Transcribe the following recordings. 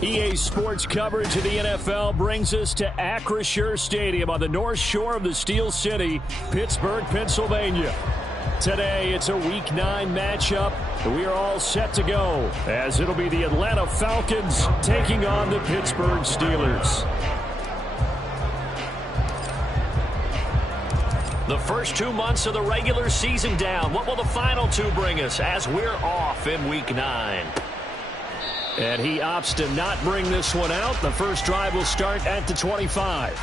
EA Sports coverage of the NFL brings us to Acrisure Stadium on the north shore of the Steel City, Pittsburgh, Pennsylvania. Today, it's a Week 9 matchup, and we are all set to go, as it'll be the Atlanta Falcons taking on the Pittsburgh Steelers. The first 2 months of the regular season down. What will the final 2 bring us as we're off in Week 9? And he opts to not bring this one out. The first drive will start at the 25.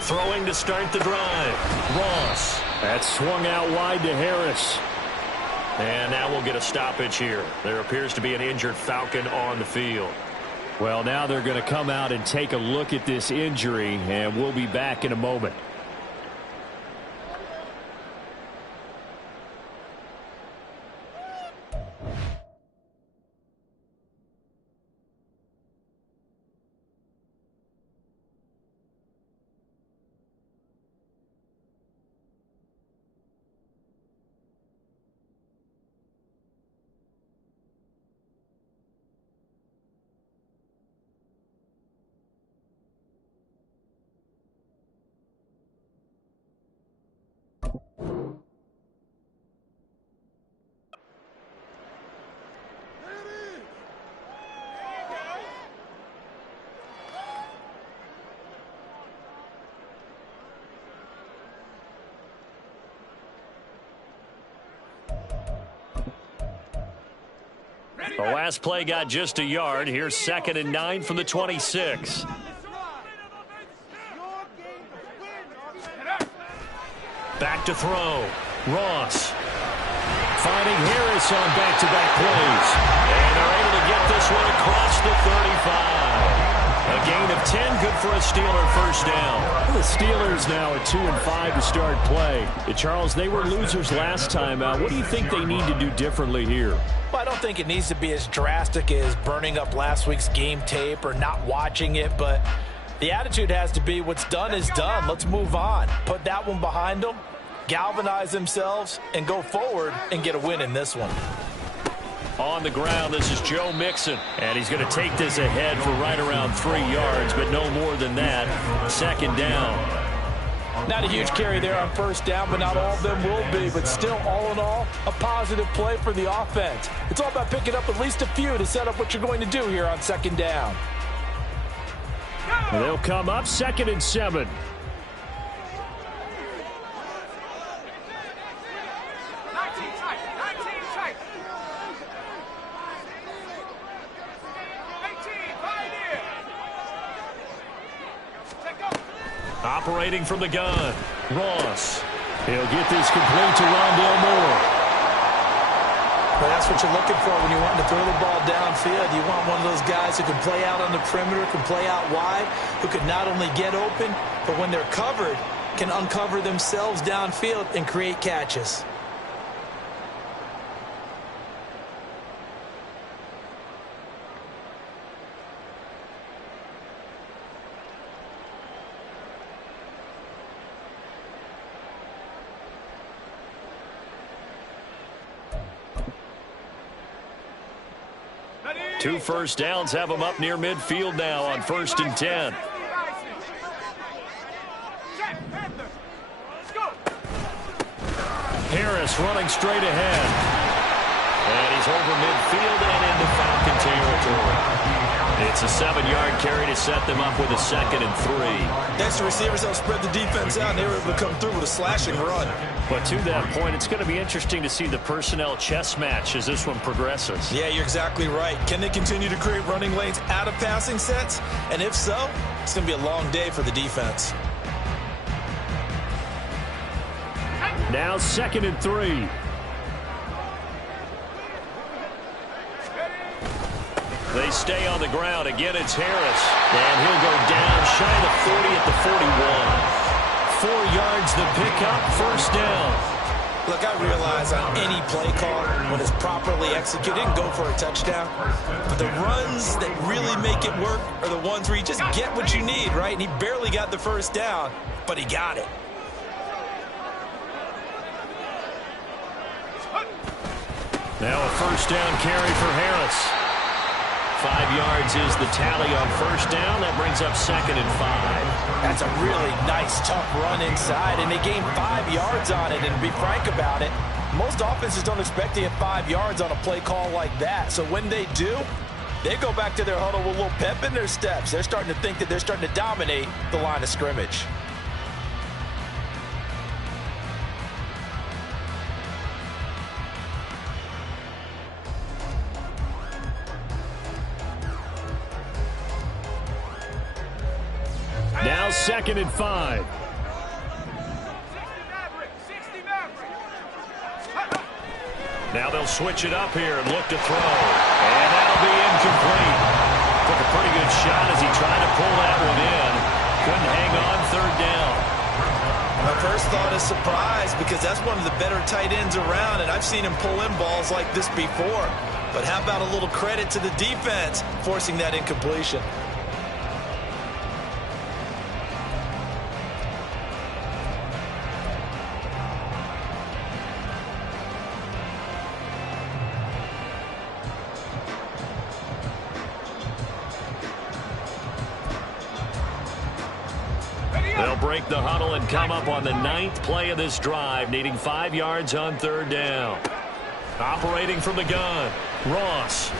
Throwing to start the drive. Ross. That swung out wide to Harris. And now we'll get a stoppage here. There appears to be an injured Falcon on the field. Well, now they're going to come out and take a look at this injury, and we'll be back in a moment. The last play got just a yard. Here's 2nd and 9 from the 26. Back to throw. Ross. Finding Harris on back-to-back plays. And they're able to get this one across the 35. A gain of 10, good for a Steeler first down. The Steelers now at 2-5 to start play. Charles, they were losers last time out. What do you think they need to do differently here? Well, I don't think it needs to be as drastic as burning up last week's game tape or not watching it, but the attitude has to be what's done is done. Let's move on. Put that one behind them, galvanize themselves, and go forward and get a win in this one. On the ground, this is Joe Mixon, and he's going to take this ahead for right around 3 yards, but no more than that. 2nd down. Not a huge carry there on first down, but not all of them will be. But still, all in all, a positive play for the offense. It's all about picking up at least a few to set up what you're going to do here on 2nd down. And they'll come up 2nd and 7. Operating from the gun, Ross. He'll get this complete to Rondale Moore. Well, that's what you're looking for when you want to throw the ball downfield. You want one of those guys who can play out on the perimeter, can play out wide, who can not only get open, but when they're covered, can uncover themselves downfield and create catches. Two first downs have them up near midfield now on 1st and 10. Harris running straight ahead. And he's over midfield and into Falcon territory. It's a 7-yard carry to set them up with a 2nd and 3. Next, the receivers help spread the defense out, and they were able to come through with a slashing run. But to that point, it's going to be interesting to see the personnel chess match as this one progresses. Yeah, you're exactly right. Can they continue to create running lanes out of passing sets? And if so, it's going to be a long day for the defense. Now 2nd and 3. They stay on the ground. Again, it's Harris. And he'll go down shy of the 40 at the 41. 4 yards the pickup, 1st down. Look, I realize on any play call, when it's properly executed, it can go for a touchdown. But the runs that really make it work are the ones where you just get what you need, right? And he barely got the 1st down, but he got it. Now a 1st down carry for Harris. 5 yards is the tally on 1st down. That brings up 2nd and 5. That's a really nice, tough run inside, and they gained 5 yards on it. And to be frank about it, most offenses don't expect to get 5 yards on a play call like that. So when they do, they go back to their huddle with a little pep in their steps. They're starting to think that they're starting to dominate the line of scrimmage. Now 2nd and 5. Now they'll switch it up here and look to throw. And that'll be incomplete. Took a pretty good shot as he tried to pull that one in. Couldn't hang on 3rd down. My first thought is surprise, because that's one of the better tight ends around, and I've seen him pull in balls like this before. But how about a little credit to the defense forcing that incompletion? They'll break the huddle and come up on the 9th play of this drive, needing 5 yards on 3rd down. Operating from the gun, Ross.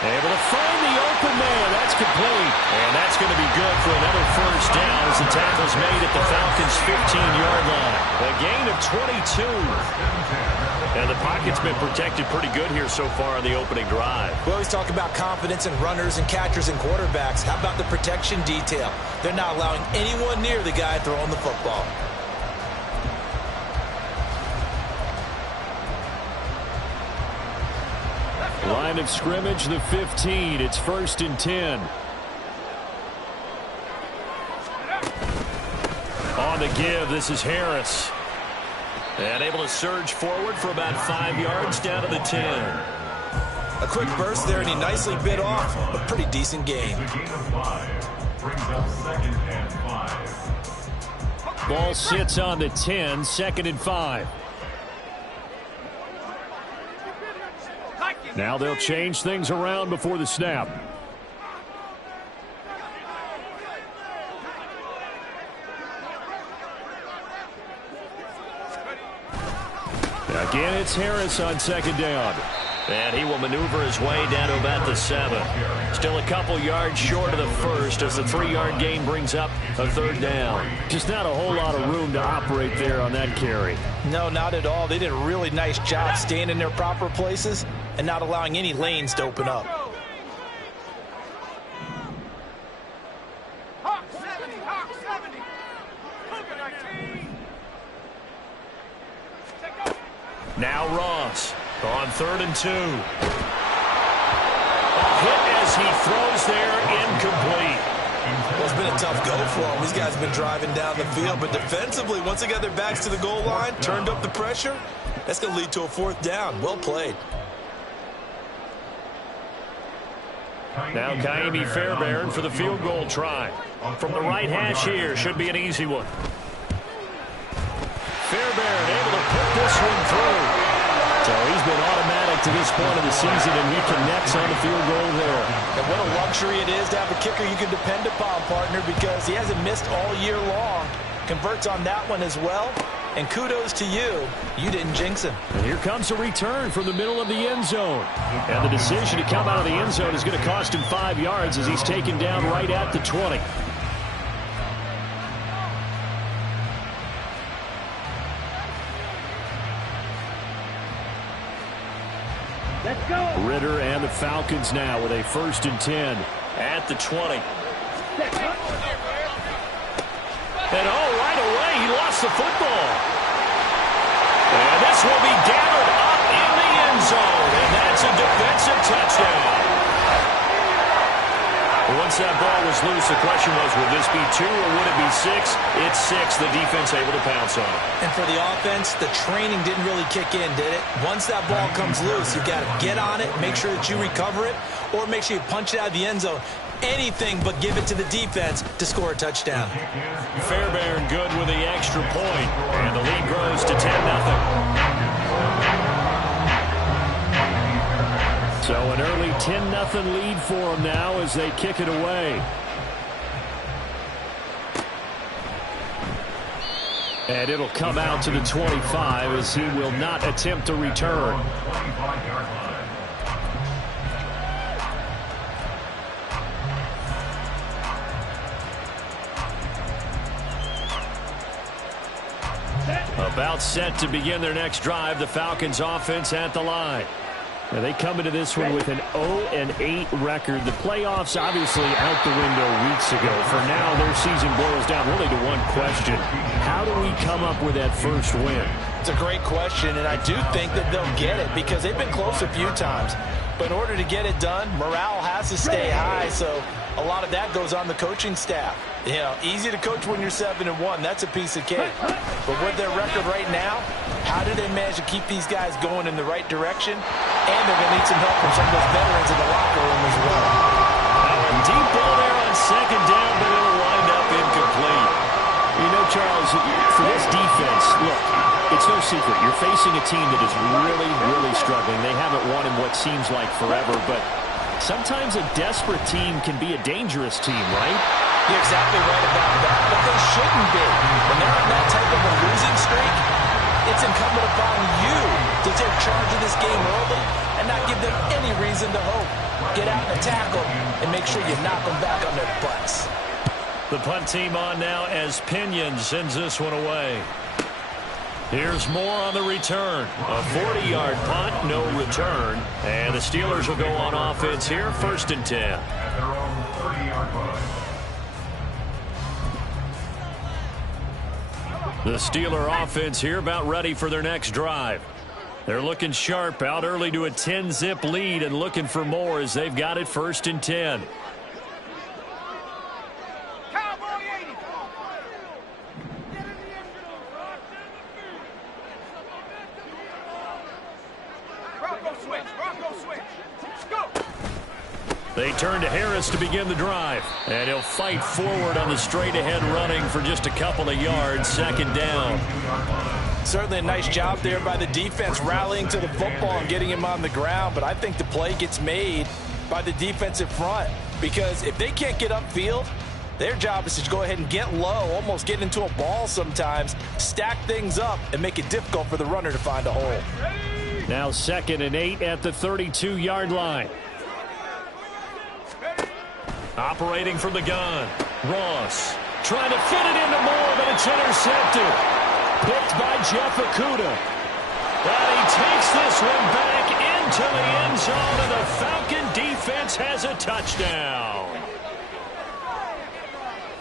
Able to find the open man. That's complete. And that's going to be good for another 1st down as the tackle's made at the Falcons' 15-yard line. A gain of 22. And the pocket's been protected pretty good here so far on the opening drive. We always talk about confidence in runners and catchers and quarterbacks. How about the protection detail? They're not allowing anyone near the guy throwing the football. Line of scrimmage, the 15. It's 1st and 10. On the give, this is Harris. And able to surge forward for about 5 yards down to the 10. A quick burst there, and he nicely bit off a pretty decent gain. Ball sits on the 10, 2nd and 5. Now they'll change things around before the snap. Again, it's Harris on 2nd down. And he will maneuver his way down to about the 7. Still a couple yards short of the 1st as the 3-yard gain brings up a 3rd down. Just not a whole lot of room to operate there on that carry. No, not at all. They did a really nice job staying in their proper places and not allowing any lanes to open up. Now Ross on 3rd and 2. A hit as he throws there, incomplete. Well, it's been a tough go for them. These guys have been driving down the field, but defensively, once they got their backs to the goal line, turned up the pressure, that's going to lead to a 4th down. Well played. Now Kaimi Fairbairn for the field goal try. From the right hash here, should be an easy one. Fairbairn able to put this one through. So he's been automatic to this point of the season, and he connects on the field goal there. And what a luxury it is to have a kicker you can depend upon, partner, because he hasn't missed all year long. Converts on that one as well. And kudos to you. You didn't jinx him. And here comes a return from the middle of the end zone. And the decision to come out of the end zone is going to cost him 5 yards as he's taken down right at the 20. Let's go. Ritter and the Falcons now with a 1st and 10 at the 20. And right away, he lost the football. And this will be gathered up in the end zone, and that's a defensive touchdown. Once that ball was loose, the question was, would this be 2 or would it be 6? It's 6. The defense able to pounce on it. And for the offense, the training didn't really kick in, did it? Once that ball comes loose, you've got to get on it, make sure that you recover it, or make sure you punch it out of the end zone. Anything but give it to the defense to score a touchdown. Fairbairn good with the extra point, and the lead grows to 10-0. So an early 10-0 lead for them now as they kick it away. And it'll come out to the 25 as he will not attempt to return. About set to begin their next drive, the Falcons offense at the line. Now they come into this one with an 0-8 record. The playoffs obviously out the window weeks ago. For now, their season boils down really to one question. How do we come up with that first win? It's a great question, and I do think that they'll get it because they've been close a few times. But in order to get it done, morale has to stay high, so a lot of that goes on the coaching staff. You know, easy to coach when you're 7-1. That's a piece of cake. But with their record right now, how do they manage to keep these guys going in the right direction? And they're going to need some help from some of those veterans in the locker room as well. A deep ball there on 2nd down, but it'll wind up incomplete. You know, Charles, for this defense, look, it's no secret. You're facing a team that is really, really struggling. They haven't won in what seems like forever, but sometimes a desperate team can be a dangerous team, right? You're exactly right about that, but they shouldn't be. When they're on that type of a losing streak, it's incumbent upon you to take charge of this game early and not give them any reason to hope. Get out and tackle and make sure you knock them back on their butts. The punt team on now as Pinion sends this one away. Here's more on the return. A 40-yard punt, no return. And the Steelers will go on offense here, 1st and 10. The Steeler offense here about ready for their next drive. They're looking sharp, out early to a 10-zip lead and looking for more as they've got it 1st and 10. They turn to Harris to begin the drive. And he'll fight forward on the straight-ahead running for just a couple of yards. 2nd down. Certainly a nice job there by the defense rallying to the football and getting him on the ground. But I think the play gets made by the defensive front. Because if they can't get upfield, their job is to go ahead and get low, almost get into a ball sometimes, stack things up, and make it difficult for the runner to find a hole. Now 2nd and 8 at the 32-yard line. Operating from the gun, Ross trying to fit it into Moore, but it's intercepted. Picked by Jeff Okudah. And he takes this one back into the end zone, and the Falcon defense has a touchdown.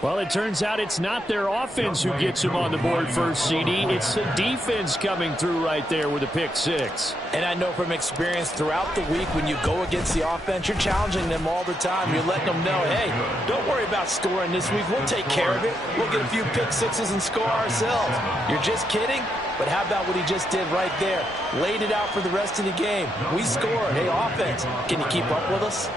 Well, it turns out it's not their offense who gets him on the board first, CD. It's the defense coming through right there with a pick 6. And I know from experience throughout the week when you go against the offense, you're challenging them all the time. You're letting them know, hey, don't worry about scoring this week. We'll take care of it. We'll get a few pick 6s and score ourselves. You're just kidding? But how about what he just did right there? Laid it out for the rest of the game. We scored. Hey, offense, can you keep up with us?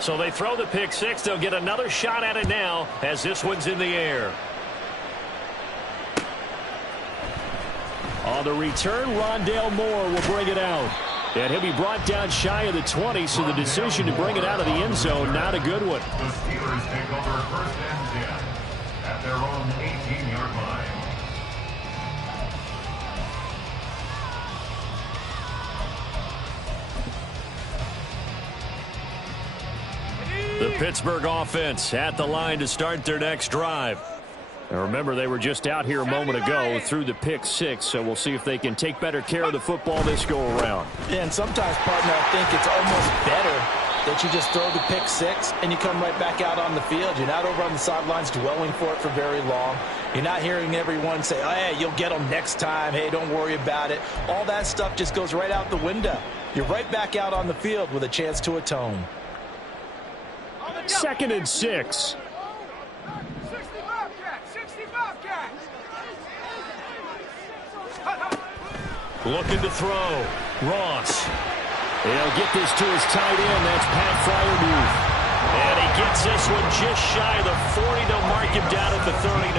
So they throw the pick 6. They'll get another shot at it now as this one's in the air. On the return, Rondale Moore will bring it out. And he'll be brought down shy of the 20, so the decision to bring it out of the end zone, not a good one. their own 18-yard line. The Pittsburgh offense at the line to start their next drive. And remember, they were just out here a moment ago through the pick six, so we'll see if they can take better care of the football this go-around. Yeah, and sometimes, partner, I think it's almost better that you just throw the pick six and you come right back out on the field. You're not over on the sidelines dwelling for it for very long. You're not hearing everyone say, oh, hey, you'll get them next time. Hey, don't worry about it. All that stuff just goes right out the window. You're right back out on the field with a chance to atone. 2nd and 6. Looking to throw. Ross. He'll get this to his tight end. That's Pat Fryermuth. And he gets this one just shy of the 40 to mark him down at the 39.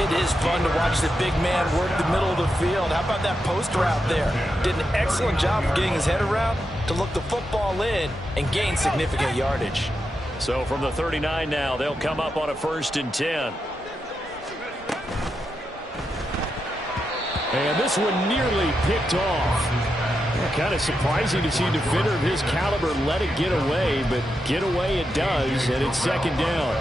It is fun to watch the big man work the middle of the field. How about that post route there? Did an excellent job of getting his head around to look the football in and gain significant yardage. So from the 39 now, they'll come up on a 1st and 10. And this one nearly picked off. Kind of surprising to see a defender of his caliber let it get away, but get away it does, and it's 2nd down.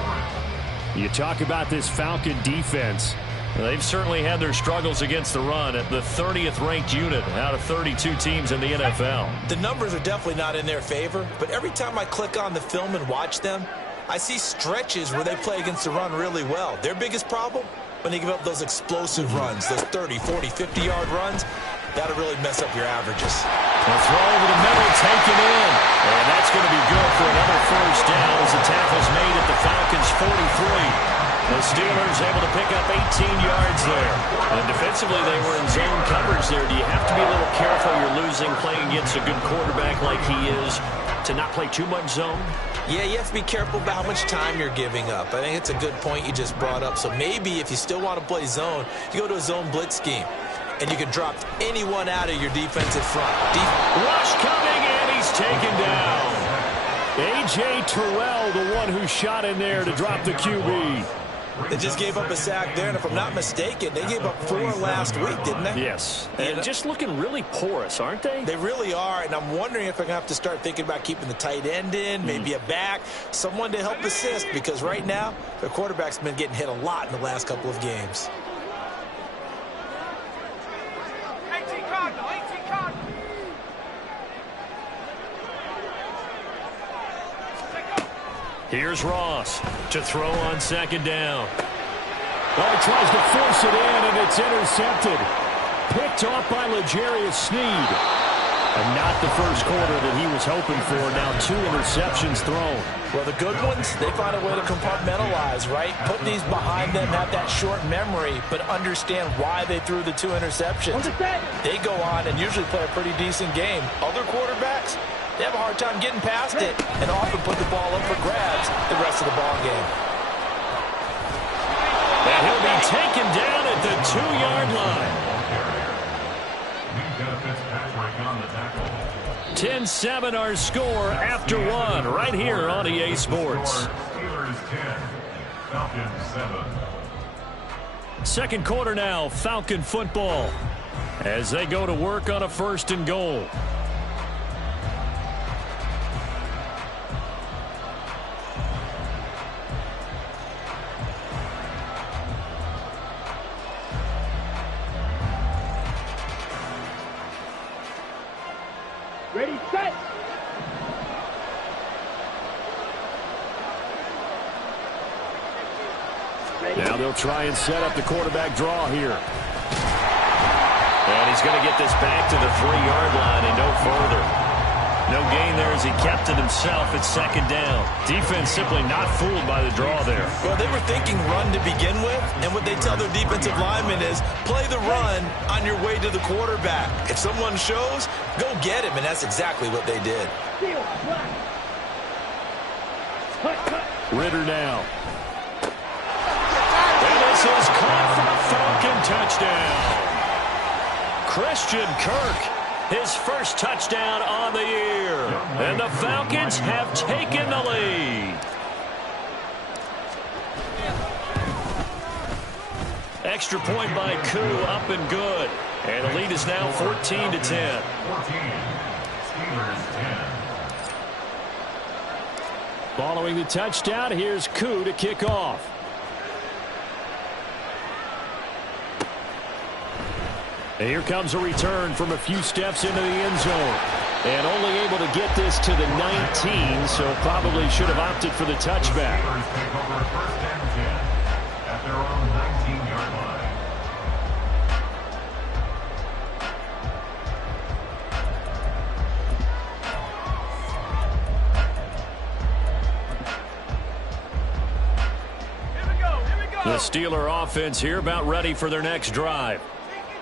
You talk about this Falcon defense. They've certainly had their struggles against the run at the 30th ranked unit out of 32 teams in the NFL. The numbers are definitely not in their favor, but every time I click on the film and watch them, I see stretches where they play against the run really well. Their biggest problem? When they give up those explosive runs, those 30, 40, 50-yard runs, that'll really mess up your averages. A throw over the middle, taken in. And that's going to be good for another 1st down as the tackle's made at the Falcons' 43. The Steelers able to pick up 18 yards there. And defensively, they were in zone coverage there. Do you have to be a little careful you're losing playing against a good quarterback like he is to not play too much zone? Yeah, you have to be careful about how much time you're giving up. I think it's a good point you just brought up. So maybe if you still want to play zone, you go to a zone blitz scheme. And you can drop anyone out of your defensive front. Rush coming, and he's taken down. A.J. Terrell, the one who shot in there to drop the QB. They just gave up a sack there, and if I'm not mistaken, they gave up 4 last week, didn't they? Yes, and just looking really porous, aren't they? They really are, and I'm wondering if I'm going to have to start thinking about keeping the tight end in, maybe a back, someone to help assist, because right now, their quarterback's been getting hit a lot in the last couple of games. Here's Ross to throw on 2nd down. Well, he tries to force it in, and it's intercepted. Picked off by L'Jarius Sneed. And not the first quarter that he was hoping for. Now 2 interceptions thrown. Well, the good ones, they find a way to compartmentalize, right? Put these behind them, have that short memory, but understand why they threw the 2 interceptions. They go on and usually play a pretty decent game. Other quarterbacks, they have a hard time getting past it and often put the ball up for grabs the rest of the ball game. And he'll be taken down at the 2-yard line. 10-7 our score after 1 right here on EA Sports. Steelers 10, Falcons 7. 2nd quarter now, Falcon football as they go to work on a 1st and goal. Ready, set. Now they'll try and set up the quarterback draw here. And he's going to get this back to the 3-yard line and no further. No gain there as he kept it himself at 2nd down. Defense simply not fooled by the draw there. Well, they were thinking run to begin with, and what they tell their defensive linemen is play the run on your way to the quarterback. If someone shows, go get him, and that's exactly what they did. Ritter now. And this is caught for a Falcon touchdown. Christian Kirk, his first touchdown on the year. And the Falcons have taken the lead. extra point by Koo, up and good. And the lead is now 14-10. 14. Steelers 10. Following the touchdown, here's Koo to kick off. And here comes a return from a few steps into the end zone. And only able to get this to the 19, so probably should have opted for the touchback. Steelers take over first and 10 at their own 19-yard line. The Steeler offense here about ready for their next drive.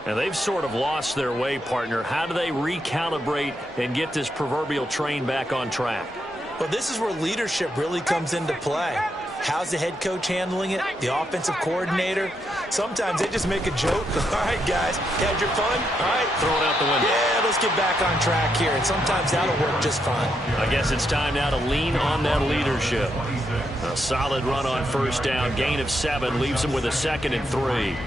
And they've sort of lost their way, partner. How do they recalibrate and get this proverbial train back on track? Well, this is where leadership really comes into play. How's the head coach handling it? The offensive coordinator? Sometimes they just make a joke. All right, guys, had your fun? All right. Throw it out the window. Yeah, let's get back on track here. And sometimes that'll work just fine. I guess it's time now to lean on that leadership. A solid run on first down. Gain of 7 leaves them with a 2nd and 3.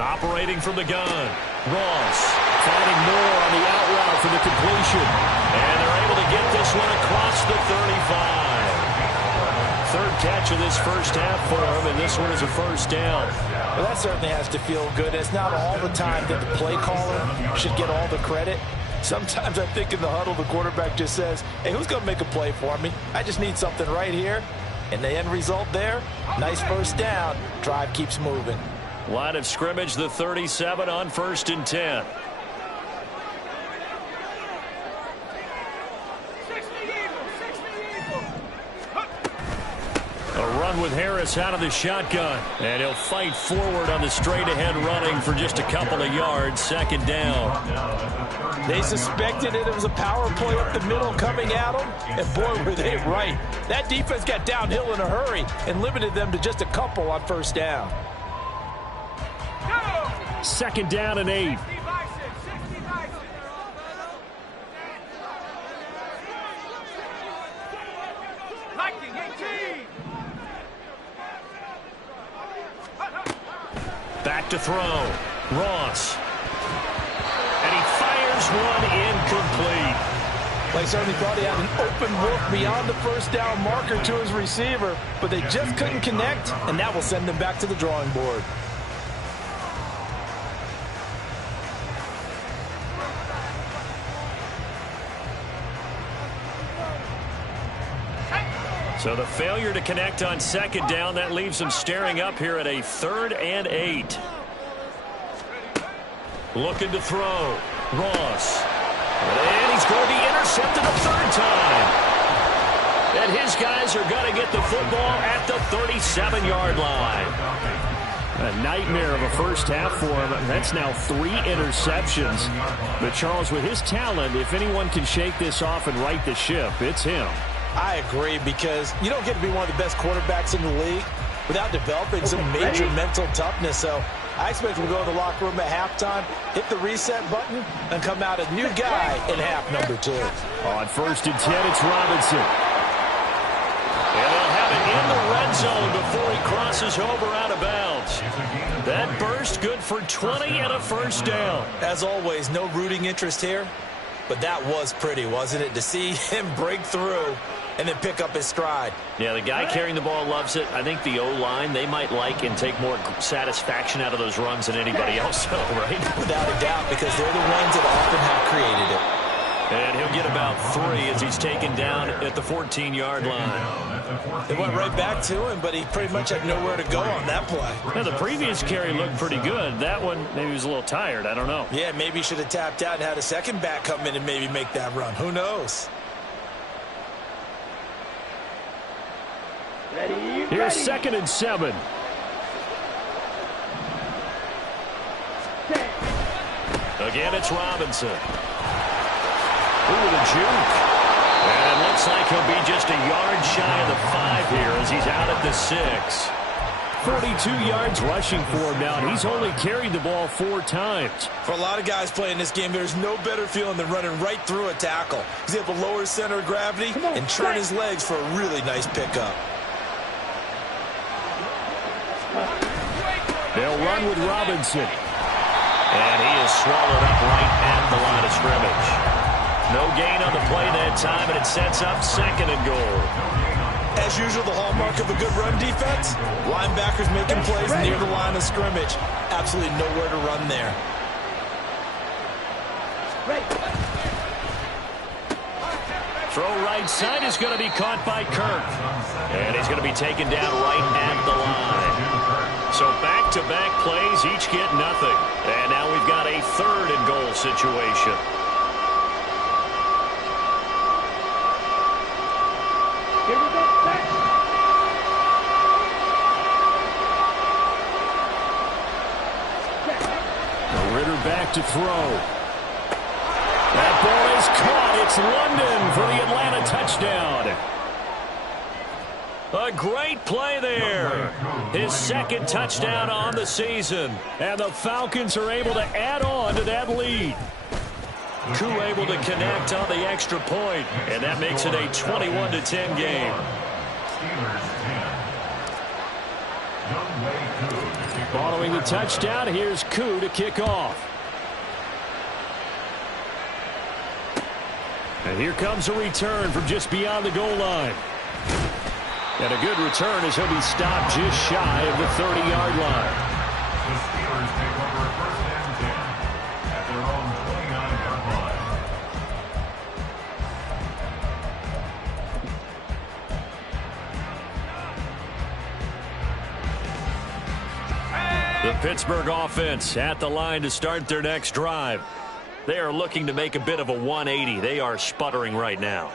Operating from the gun. Ross finding more on the out route for the completion. And they're able to get this one across the 35. Third catch of this first half for him, and this one is a first down. Well, that certainly has to feel good. It's not all the time that the play caller should get all the credit. Sometimes I think in the huddle, the quarterback just says, hey, who's going to make a play for me? I just need something right here. And the end result there, nice first down. Drive keeps moving. Line of scrimmage, the 37 on 1st and 10. A run with Harris out of the shotgun. And he'll fight forward on the straight-ahead running for just a couple of yards. 2nd down. They suspected it was a power play up the middle coming at them. And boy, were they right. That defense got downhill in a hurry and limited them to just a couple on first down. 2nd down and 8. Back to throw. Ross. And he fires one incomplete. They certainly thought he had an open look beyond the first down marker to his receiver, but they just couldn't connect, and that will send them back to the drawing board. So the failure to connect on 2nd down, that leaves them staring up here at a 3rd and 8. Looking to throw. Ross. And he's going to be intercepted a 3rd time. And his guys are going to get the football at the 37-yard line. A nightmare of a first half for him. That's now 3 interceptions. But Charles, with his talent, if anyone can shake this off and right the ship, it's him. I agree, because you don't get to be one of the best quarterbacks in the league without developing some major mental toughness. So I expect him to go to the locker room at halftime, hit the reset button, and come out a new guy in half number 2. On 1st and 10, it's Robinson. And they'll have it in the red zone before he crosses over out of bounds. That burst good for 20 and a first down. As always, no rooting interest here, but that was pretty, wasn't it, to see him break through and then pick up his stride. Yeah, the guy carrying the ball loves it. I think the O-line, they might like and take more satisfaction out of those runs than anybody else, right? Without a doubt, because they're the ones that often have created it. And he'll get about 3 as he's taken down at the 14-yard line. They went right back to him, but he pretty much had nowhere to go on that play. Now, the previous carry looked pretty good. That one, maybe he was a little tired. I don't know. Yeah, maybe he should have tapped out and had a second back come in and maybe make that run. Who knows? Here's 2nd and 7. Again, it's Robinson. Ooh, the juke. And it looks like he'll be just a yard shy of the 5 here as he's out at the 6. 42 yards rushing for him now, and he's only carried the ball 4 times. For a lot of guys playing this game, there's no better feeling than running right through a tackle. He's able to lower his center of gravity and turn his legs for a really nice pickup. They'll run with Robinson. And he is swallowed up right at the line of scrimmage. No gain on the play that time, and it sets up 2nd and goal. As usual, the hallmark of a good run defense, linebackers making plays near the line of scrimmage. Absolutely nowhere to run there. Throw right side is going to be caught by Kirk. And he's going to be taken down right at the line. So back-to-back plays, each get nothing. And now we've got a 3rd and goal situation. Here we go. Ritter back to throw. That ball is caught. It's London for the Atlanta touchdown. A great play there. His 2nd touchdown on the season. And the Falcons are able to add on to that lead. Koo able to connect on the extra point, and that makes it a 21-10 game. Following the touchdown, here's Koo to kick off. And here comes a return from just beyond the goal line. And a good return as he'll be stopped just shy of the 30-yard line. The Steelers take over 1st and 10 at their own 29-yard line. The Pittsburgh offense at the line to start their next drive. They are looking to make a bit of a 180. They are sputtering right now.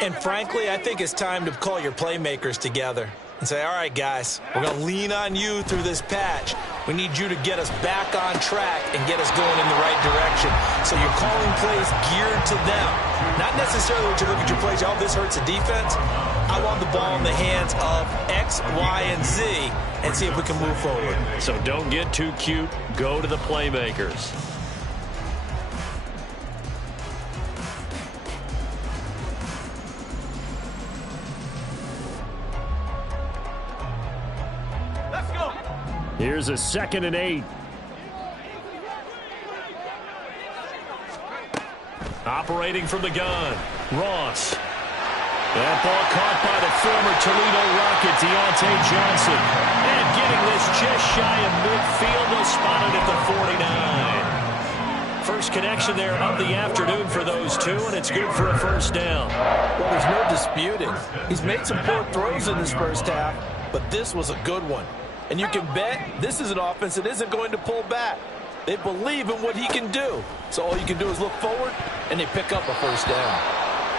And frankly, I think it's time to call your playmakers together and say, all right, guys, we're going to lean on you through this patch. We need you to get us back on track and get us going in the right direction. So you're calling plays geared to them. Not necessarily when you look at your plays, oh, this hurts the defense. I want the ball in the hands of X, Y, and Z and see if we can move forward. So don't get too cute. Go to the playmakers. Here's a 2nd and 8. Operating from the gun, Ross. That ball caught by the former Toledo Rocket, Deontay Johnson. And getting this just shy of midfield, they'll spot it at the 49. First connection there of the afternoon for those two, and it's good for a 1st down. Well, there's no disputing. He's made some poor throws in this 1st half, but this was a good one. And you can bet this is an offense that isn't going to pull back. They believe in what he can do. So all you can do is look forward, and they pick up a 1st down.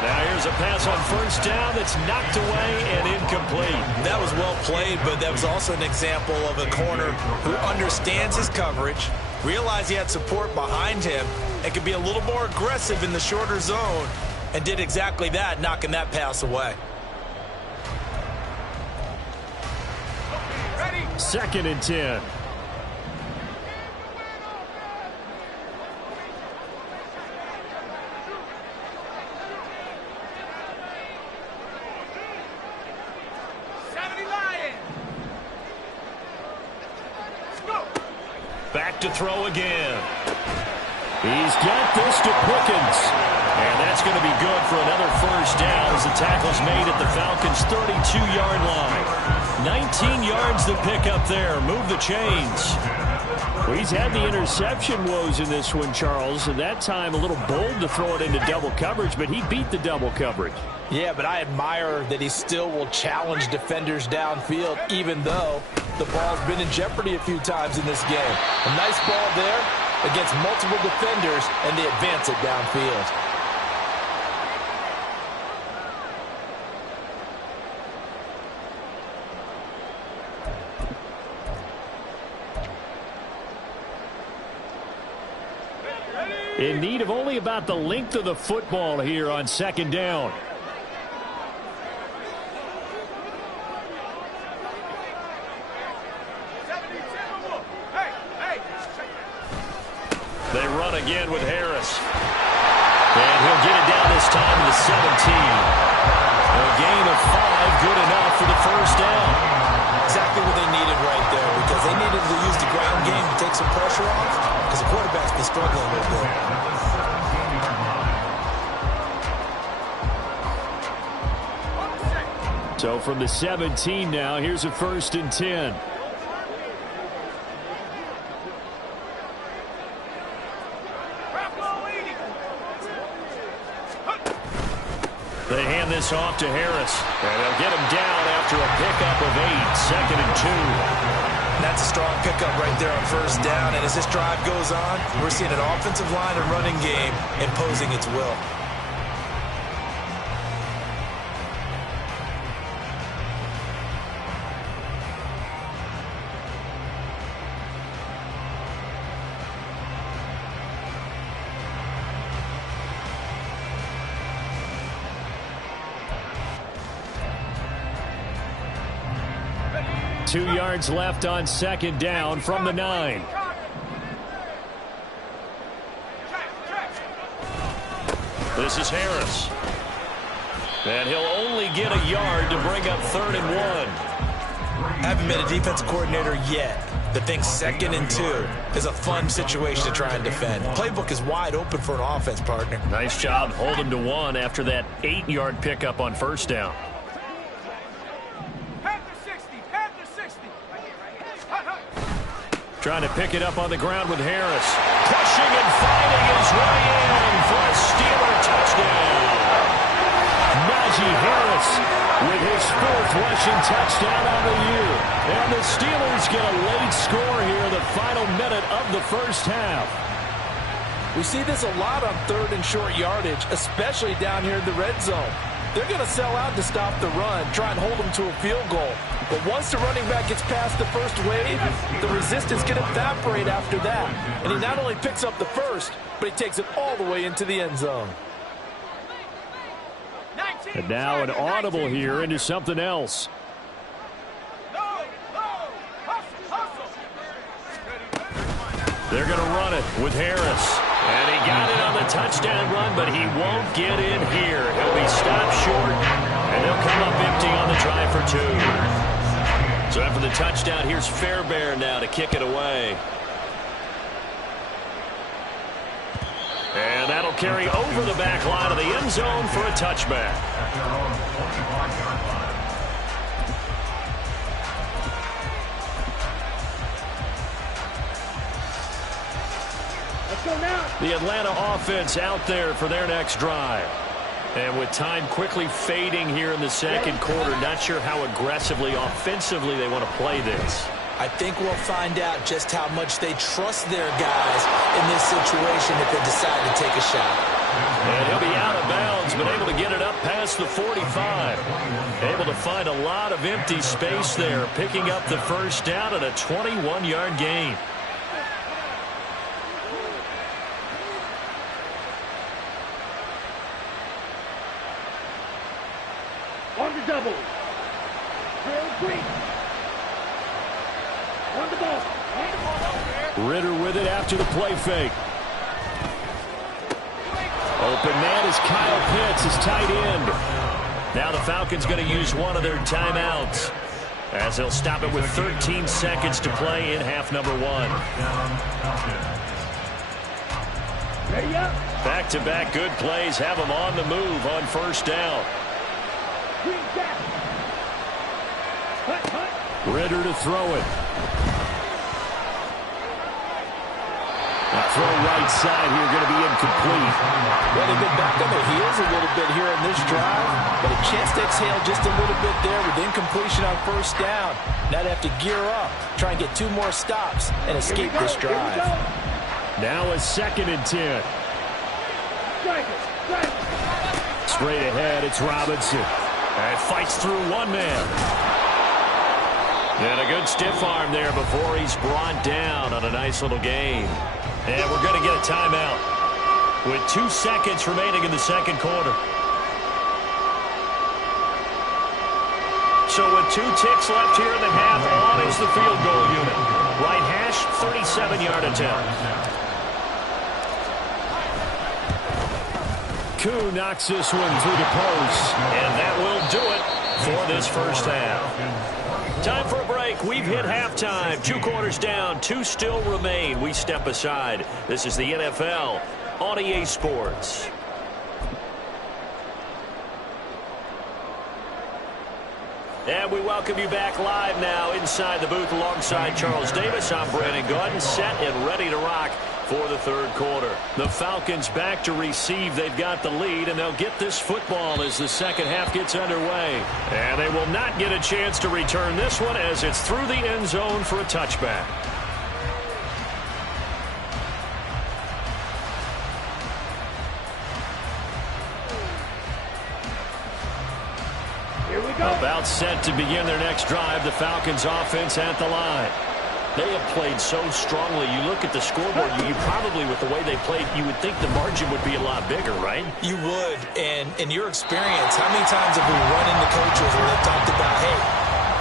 Now here's a pass on 1st down that's knocked away and incomplete. That was well played, but that was also an example of a corner who understands his coverage, realized he had support behind him, and could be a little more aggressive in the shorter zone, and did exactly that, knocking that pass away. 2nd and 10. Back to throw again. He's got this to Pickens. And that's going to be good for another 1st down as the tackle's made at the Falcons' 32-yard line. 19 yards to pick up there. Move the chains. Well, he's had the interception woes in this one, Charles. And that time a little bold to throw it into double coverage, but he beat the double coverage. Yeah, but I admire that he still will challenge defenders downfield, even though the ball's been in jeopardy a few times in this game. A nice ball there against multiple defenders, and they advance it downfield. In need of only about the length of the football here on 2nd down. They run again with Harris. And he'll get it down this time to the 17. A gain of 5, good enough for the first down. Exactly what they needed right there, because they needed to use the ground game to take some pressure off, because the quarterback's been struggling a little bit. So from the 17 now, here's a 1st and 10. They hand this off to Harris, and they'll get him down after a pickup of 8, 2nd and 2. That's a strong pickup right there on first down, and as this drive goes on, we're seeing an offensive line and running game imposing its will. Two yards left on 2nd down from the 9. This is Harris. And he'll only get a yard to bring up 3rd and 1. Haven't been a defensive coordinator yet that thinks 2nd and 2 is a fun situation to try and defend. Playbook is wide open for an offense, partner. Nice job holding to 1 after that 8-yard pickup on first down. Trying to pick it up on the ground with Harris. Pushing and fighting his way in for a Steeler touchdown. Najee Harris with his 4th rushing touchdown on the year. And the Steelers get a late score here in the final minute of the first half. We see this a lot on 3rd and short yardage, especially down here in the red zone. They're going to sell out to stop the run, try and hold them to a field goal. But once the running back gets past the first wave, the resistance can evaporate after that. And he not only picks up the first, but he takes it all the way into the end zone. And now an audible here into something else. They're going to run it with Harris. And he got it on the touchdown run, but he won't get in here. He'll be stopped short, and he'll come up empty on the try for 2. So after the touchdown, here's Fairbairn now to kick it away. And that'll carry over the back line of the end zone for a touchback. The Atlanta offense out there for their next drive. And with time quickly fading here in the second quarter, not sure how aggressively, offensively they want to play this. I think we'll find out just how much they trust their guys in this situation if they decide to take a shot. And he'll be out of bounds, but able to get it up past the 45. Able to find a lot of empty space there, picking up the first down and a 21-yard gain. On the double. Green. On the ball. Ritter with it after the play fake. Open man is Kyle Pitts, his tight end. Now the Falcons going to use one of their timeouts, as they'll stop it with 13 seconds to play in half number 1. Ready up. Back-to-back good plays have them on the move on first down. Ritter to throw it. The throw right side here going to be incomplete. Well, they've been back on their heels a little bit here in this drive, but a chance to exhale just a little bit there with incompletion on first down. Now they have to gear up, try and get 2 more stops and escape this drive. Now a 2nd and 10. Straight ahead, it's Robinson. And fights through one man. And a good stiff arm there before he's brought down on a nice little gain. And we're going to get a timeout with 2 seconds remaining in the second quarter. So with 2 ticks left here in the half, on is the field goal unit. Right hash, 37-yard attempt. Koo knocks this one through the post. And that will do it for this first half. Time for a break. We've hit halftime. 2 quarters down. 2 still remain. We step aside. This is the NFL on EA Sports. And we welcome you back live now inside the booth alongside Charles Davis. I'm Brandon Gordon, set and ready to rock for the third quarter. The Falcons back to receive. They've got the lead, and they'll get this football as the second half gets underway. And they will not get a chance to return this one as it's through the end zone for a touchback. About set to begin their next drive. The Falcons offense at the line. They have played so strongly. You look at the scoreboard, you probably, with the way they played, you would think the margin would be a lot bigger, right? You would. And in your experience, how many times have we run into coaches where they've talked about, hey,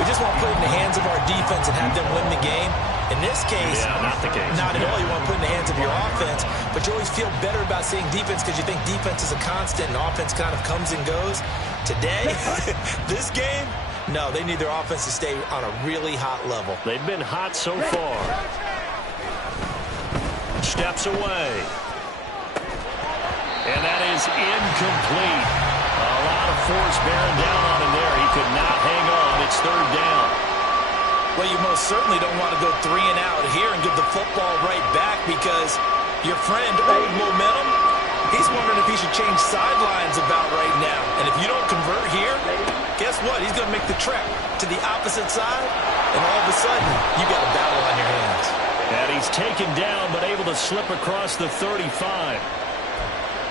we just want to put it in the hands of our defense and have them win the game? In this case, not the case. Not at all. You want to put it in the hands of your offense, but you always feel better about seeing defense because you think defense is a constant and offense kind of comes and goes. Today, this game, no, they need their offense to stay on a really hot level. They've been hot so far. Steps away. And that is incomplete. A lot of force bearing down on him there. He could not hang on. It's third down. Well, you most certainly don't want to go 3 and out here and give the football right back because your friend, old momentum, he's wondering if he should change sidelines about right now. And if you don't convert here, guess what? He's going to make the trek to the opposite side, and all of a sudden, you got a battle on your hands. And he's taken down, but able to slip across the 35.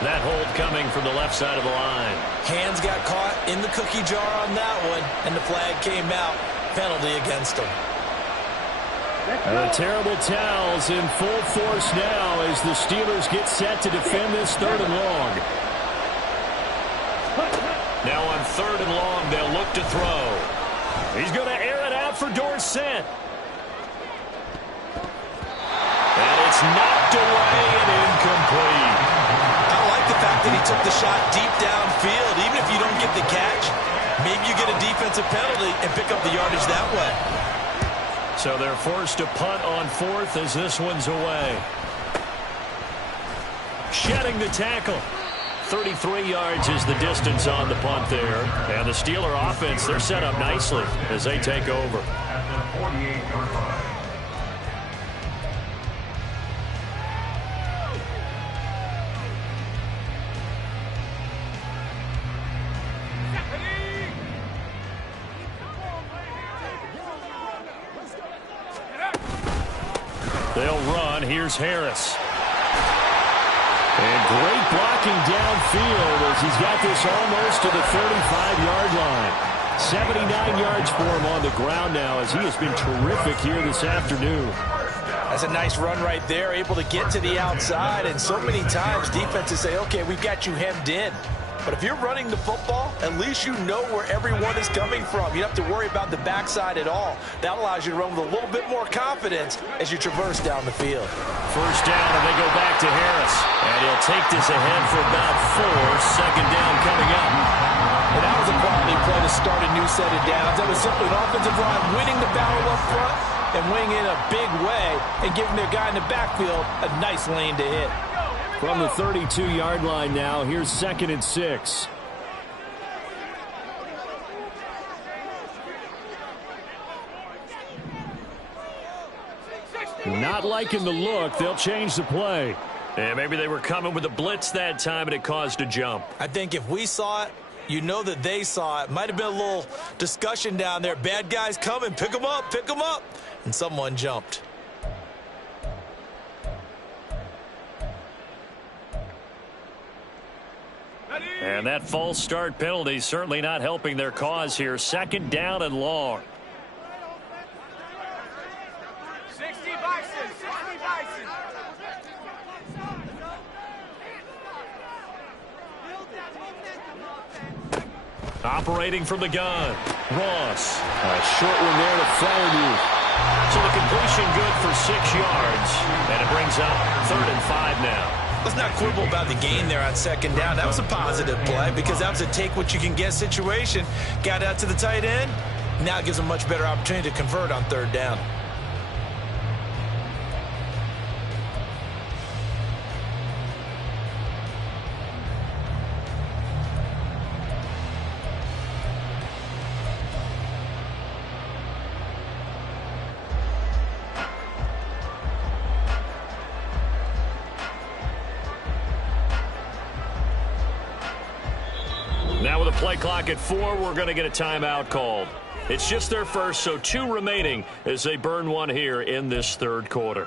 That hold coming from the left side of the line. Hands got caught in the cookie jar on that one, and the flag came out. Penalty against him. The terrible towels in full force now as the Steelers get set to defend this third and long. Now on third and long, they'll look to throw. He's going to air it out for Dorsett. And it's knocked away and incomplete. I like the fact that he took the shot deep downfield. Even if you don't get the catch, maybe you get a defensive penalty and pick up the yardage that way. So they're forced to punt on fourth as this one's away. Shedding the tackle. 33 yards is the distance on the punt there. And the Steeler offense, they're set up nicely as they take over. At the 48-yard line. They'll run. Here's Harris. And great blocking downfield as he's got this almost to the 35-yard line. 79 yards for him on the ground now as he has been terrific here this afternoon. That's a nice run right there, able to get to the outside. And so many times defenses say, okay, we've got you hemmed in. But if you're running the football, at least you know where everyone is coming from. You don't have to worry about the backside at all. That allows you to run with a little bit more confidence as you traverse down the field. First down, and they go back to Harris. And he'll take this ahead for about 4. Second down coming up. And that was a quality play to start a new set of downs. That was simply an offensive line winning the battle up front and winning in a big way and giving their guy in the backfield a nice lane to hit. From the 32-yard line now, here's 2nd and 6. Not liking the look. They'll change the play. And maybe they were coming with a blitz that time, and it caused a jump. I think if we saw it, you know that they saw it. Might have been a little discussion down there. Bad guys coming. Pick them up. Pick them up. And someone jumped. And that false start penalty certainly not helping their cause here. 2nd down and long. 60 Bison, 60 Bison. Operating from the gun. Ross. A short one there to Freiermuth. So the completion good for 6 yards. And it brings up 3rd and 5 now. Let's not quibble about the gain there on second down. That was a positive play because that was a take-what-you-can-get situation. Got out to the tight end. Now it gives them a much better opportunity to convert on third down. Now with a play clock at 4, we're going to get a timeout called. It's just their first, so 2 remaining as they burn one here in this third quarter.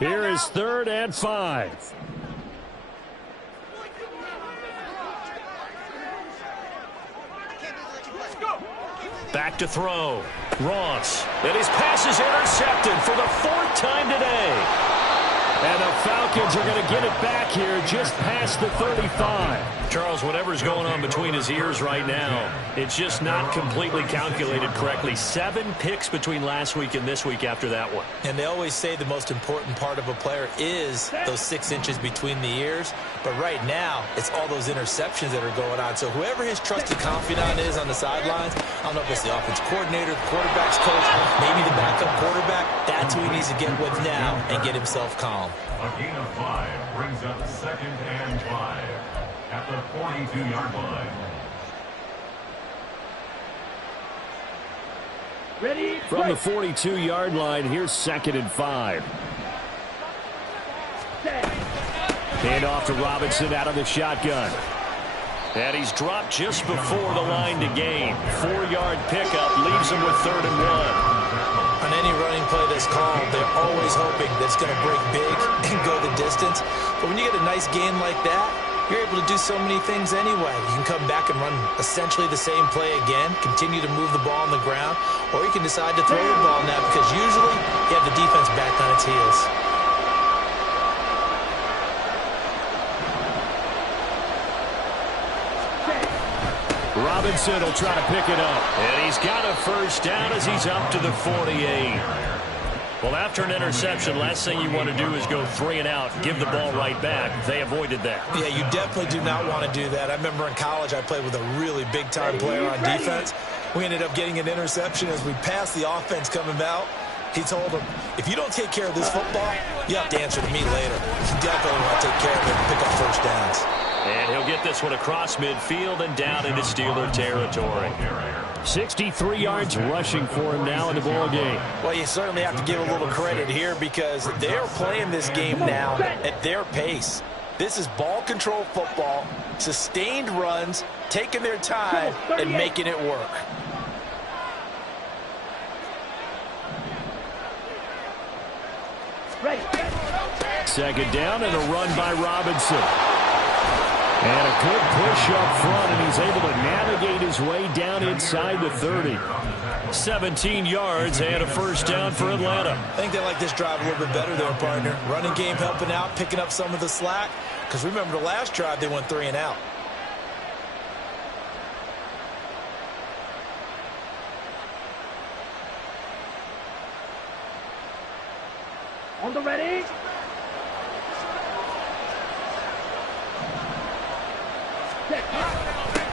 Here is 3rd and 5. Back to throw. Ross. And his pass is intercepted for the 4th time today. And the Falcons are going to get it back here just past the 35. Charles, whatever's going on between his ears right now, it's just not completely calculated correctly. 7 picks between last week and this week after that one. And they always say the most important part of a player is those 6 inches between the ears. But right now, it's all those interceptions that are going on. So whoever his trusted confidant is on the sidelines, I don't know if it's the offense coordinator, the quarterback's coach, maybe the backup quarterback, that's who he needs to get with now and get himself calm. A gain of 5 brings up 2nd and 5 at the 42-yard line. Ready? From the 42-yard line, here's 2nd and 5. Hand off to Robinson out of the shotgun. And he's dropped just before the line to gain. 4-yard pickup leaves him with 3rd and 1. On any running play that's called, they're always hoping that it's going to break big and go the distance. But when you get a nice gain like that, you're able to do so many things anyway. You can come back and run essentially the same play again, continue to move the ball on the ground, or you can decide to throw the ball now because usually you have the defense back on its heels. Robinson will try to pick it up. And he's got a 1st down as he's up to the 48. Well, after an interception, last thing you want to do is go 3 and out, give the ball right back. They avoided that. Yeah, you definitely do not want to do that. I remember in college I played with a really big-time player on defense. We ended up getting an interception as we passed the offense coming out. He told him, if you don't take care of this football, you have to answer to me later. You definitely want to take care of it and pick up 1st downs. And he'll get this one across midfield and down into Steeler territory. 63 yards rushing for him now in the ball game. Well, you certainly have to give a little credit here because they're playing this game now at their pace. This is ball control football, sustained runs, taking their time, and making it work. Second down and a run by Robinson. And a good push up front, and he's able to navigate his way down inside the 30. 17 yards and a 1st down for Atlanta. I think they like this drive a little bit better there, partner. Running game helping out, picking up some of the slack. Because remember the last drive, they went 3 and out. On the ready?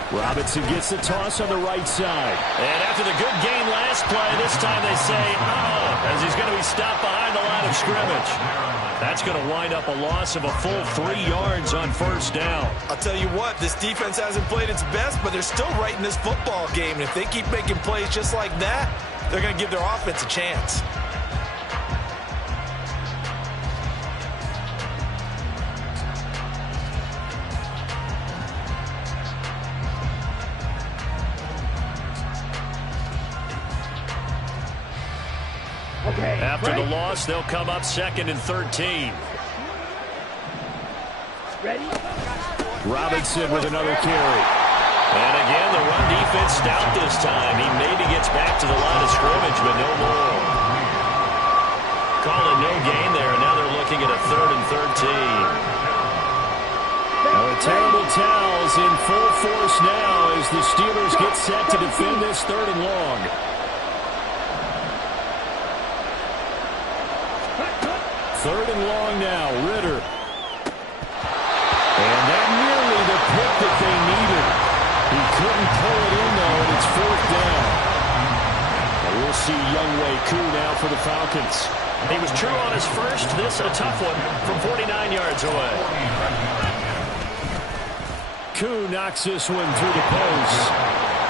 Robinson gets the toss on the right side. And after the good gain last play, this time they say, as he's going to be stopped behind the line of scrimmage. That's going to wind up a loss of a full 3 yards on 1st down. I'll tell you what, this defense hasn't played its best, but they're still right in this football game. And if they keep making plays just like that, they're going to give their offense a chance. After the loss, they'll come up 2nd and 13. Ready? Robinson with another carry. And again, the run defense stout this time. He maybe gets back to the line of scrimmage, but no more. Calling no gain there, and now they're looking at a 3rd and 13. Now the terrible towels in full force now as the Steelers get set to defend this 3rd and long. 3rd and long now. Ritter. And that nearly the pick that they needed. He couldn't pull it in, though, and it's 4th down. And we'll see Younghoe Koo now for the Falcons. He was true on his first. This a tough one from 49 yards away. Koo knocks this one through the post.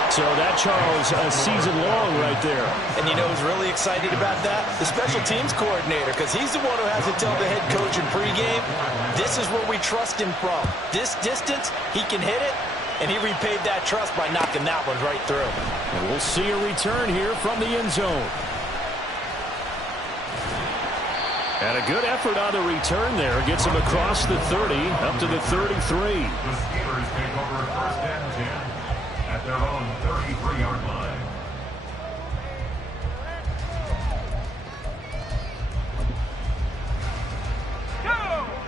So that, Charles, a season long right there. And you know who's really excited about that? The special teams coordinator, because he's the one who has to tell the head coach in pregame, this is where we trust him from. This distance, he can hit it, and he repaid that trust by knocking that one right through. And we'll see a return here from the end zone. And a good effort on the return there. Gets him across the 30, up to the 33. The Steelers take over 1st and 10 at their own 33-yard line.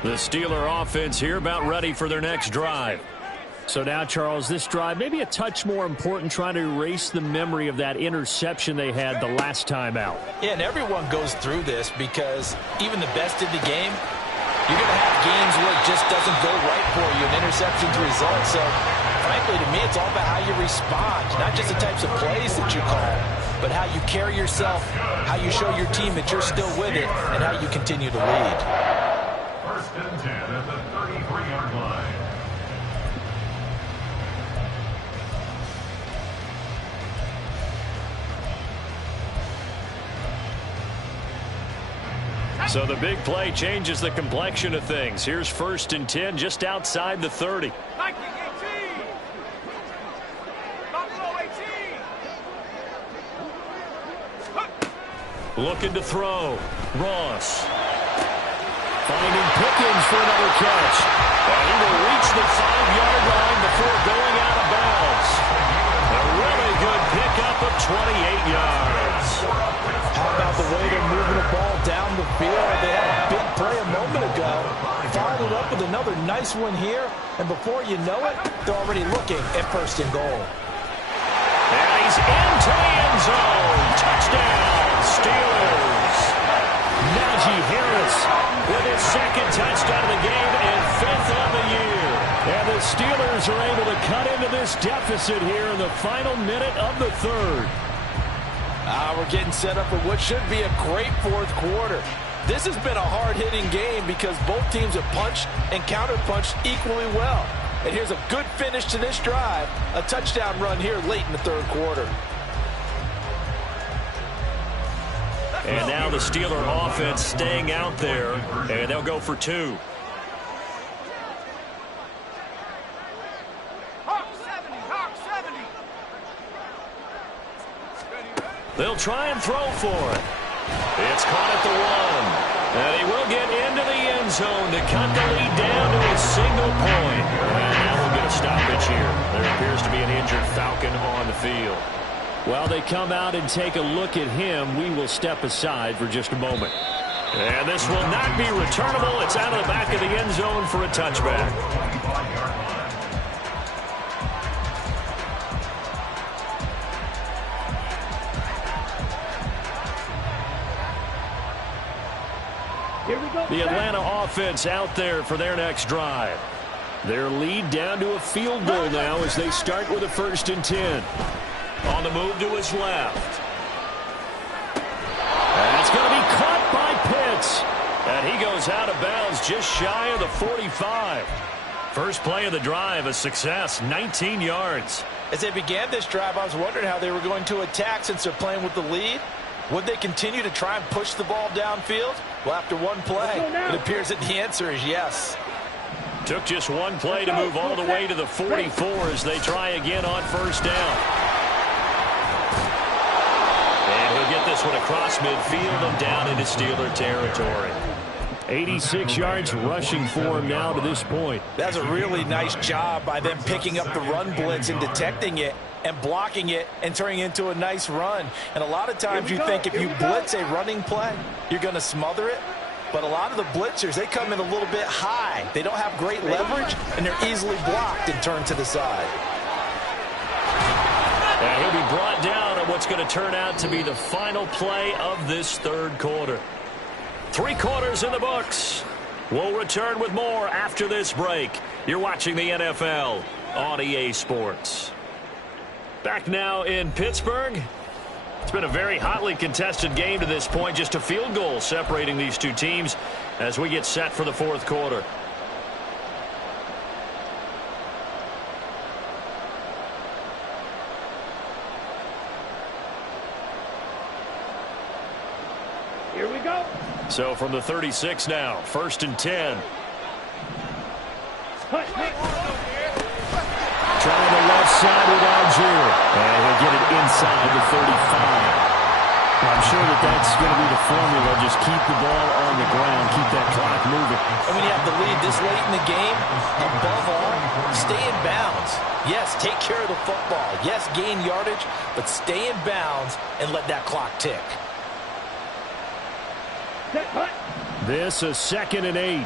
The Steeler offense here about ready for their next drive. So now, Charles, this drive maybe a touch more important, trying to erase the memory of that interception they had the last time out. Yeah, and everyone goes through this because even the best in the game, you're going to have games where it just doesn't go right for you, an interception's result. So, frankly, to me, it's all about how you respond, not just the types of plays that you call, but how you carry yourself, how you show your team that you're still with it, and how you continue to lead. 1st and 10 at the 33-yard line. So the big play changes the complexion of things. Here's 1st and 10 just outside the 30. Looking to throw. Ross. Finding Pickens for another catch. And he will reach the 5-yard line before going out of bounds. A really good pickup of 28 yards. How about the way they're moving the ball down the field? They had a big play a moment ago. Followed it up with another nice one here. And before you know it, they're already looking at 1st and goal. And he's into the end zone. Touchdown, Steelers. Najee Harris with his 2nd touchdown of the game and 5th on the year. And the Steelers are able to cut into this deficit here in the final minute of the 3rd. We're getting set up for what should be a great 4th quarter. This has been a hard-hitting game because both teams have punched and counterpunched equally well. And here's a good finish to this drive, a touchdown run here late in the 3rd quarter. And now the Steeler offense staying out there, and they'll go for 2. They'll try and throw for it. It's caught at the 1. And he will get into the end zone to cut the lead down to a single point. And now we'll get a stoppage here. There appears to be an injured Falcon on the field. While they come out and take a look at him, we will step aside for just a moment. And this will not be returnable. It's out of the back of the end zone for a touchback. Here we go. The Atlanta offense out there for their next drive. Their lead down to a field goal now as they start with a 1st and 10. On the move to his left. And it's going to be caught by Pitts. And he goes out of bounds just shy of the 45. First play of the drive, a success, 19 yards. As they began this drive, I was wondering how they were going to attack since they're playing with the lead. Would they continue to try and push the ball downfield? Well, after one play, it appears that the answer is yes. Took just one play to move all the way to the 44 as they try again on 1st down. And he'll get this one across midfield and down into Steeler territory. 86 yards rushing for him now to this point. That's a really nice job by them picking up the run blitz and detecting it and blocking it and turning it into a nice run. And a lot of times you think if you blitz a running play, you're going to smother it. But a lot of the blitzers, they come in a little bit high. They don't have great leverage, and they're easily blocked and turned to the side. And he'll be brought down on what's going to turn out to be the final play of this 3rd quarter. 3 quarters in the books. We'll return with more after this break. You're watching the NFL on EA Sports. Back now in Pittsburgh. It's been a very hotly contested game to this point. Just a field goal separating these two teams as we get set for the fourth quarter. Here we go. So from the 36 now, 1st and 10. Trying the left side with Algier. And he'll get it inside the 35. I'm sure that's going to be the formula. Just keep the ball on the ground. Keep that clock moving. And when you have the lead this late in the game, above all, stay in bounds. Yes, take care of the football. Yes, gain yardage, but stay in bounds and let that clock tick. This is 2nd and 8.